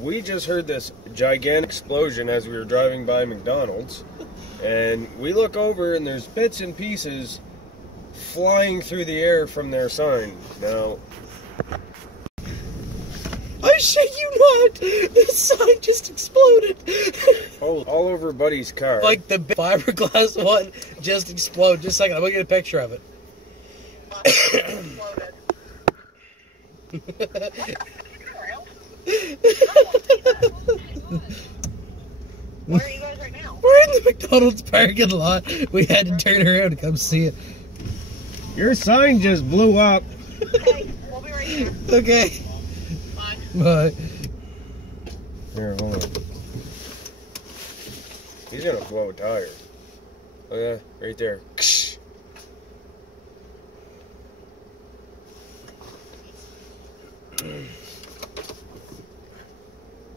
we just heard this gigantic explosion as we were driving by McDonald's, and we look over and there's bits and pieces flying through the air from their sign. Now, I shit you not! The sign just exploded! all over Buddy's car. Like the fiberglass one just exploded. Just a second, I'm gonna get a picture of it. Where are you guys right now? We're in the McDonald's parking lot. We had to turn around to come see it. Your sign just blew up. Okay, we'll be right here. Okay. Bye. Bye. Here, hold on. He's gonna blow a tire. Oh yeah, right there.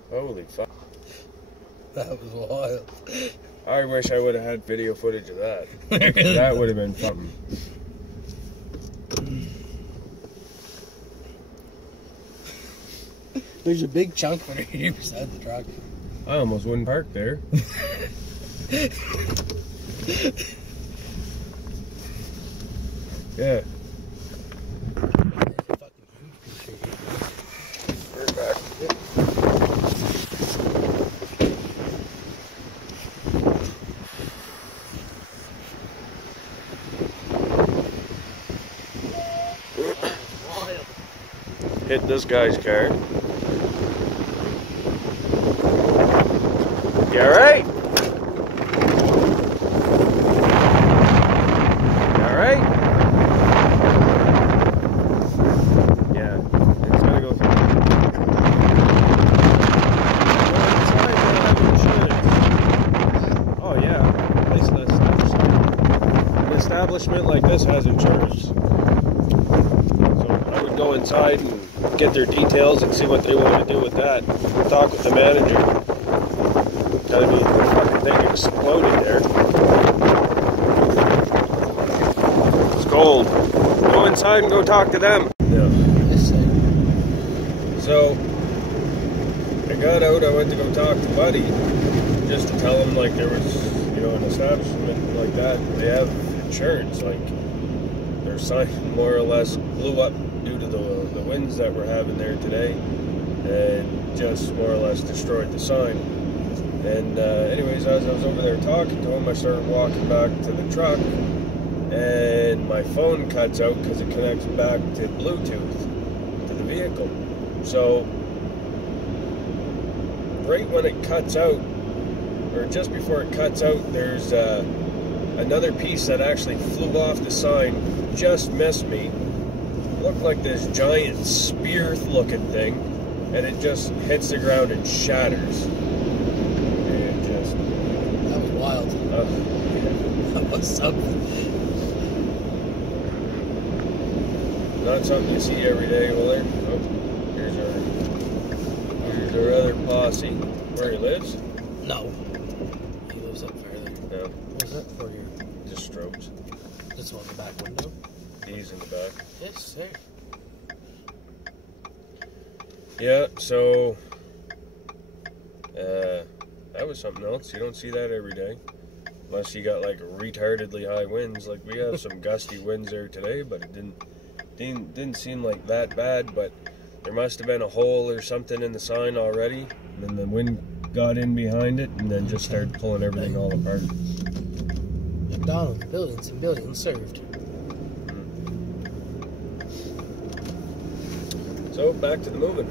Holy fuck. That was wild. I wish I would have had video footage of that. That would have been fun. There's a big chunk right here beside the truck. I almost wouldn't park there. Yeah. We're back. Hit this guy's car. You alright? You alright? Yeah, it's gonna go through. Oh yeah, an establishment like this has insurance. So I would go inside and get their details and see what they want to do with that. Talk with the manager. I mean, the fucking thing exploded there. It's cold. Go inside and go talk to them. Yeah. So, I got out, I went to go talk to Buddy, just to tell him, like, there was, you know, an establishment like that. They have insurance, like, their sign more or less blew up due to the winds that we're having there today, and just more or less destroyed the sign. And anyways, as I was over there talking to him, I started walking back to the truck, and my phone cuts out because it connects back to Bluetooth to the vehicle. So right when it cuts out, or just before it cuts out, there's another piece that actually flew off the sign, just missed me. Looked like this giant spear looking thing, and it just hits the ground and shatters. That was wild. That was something. Not something you see every day, will there? Oh, here's our other posse. Where he lives? No. He lives up further. No. What's that for you? Just strobes. This one in the back window? These in the back. Yes, sir. Yeah, so that was something else. You don't see that every day. Unless you got like retardedly high winds. Like we have some gusty winds there today, but it didn't seem like that bad, but there must have been a hole or something in the sign already, and then the wind got in behind it and then just started pulling everything all apart. McDonald's, billions and billions served. So back to the moving.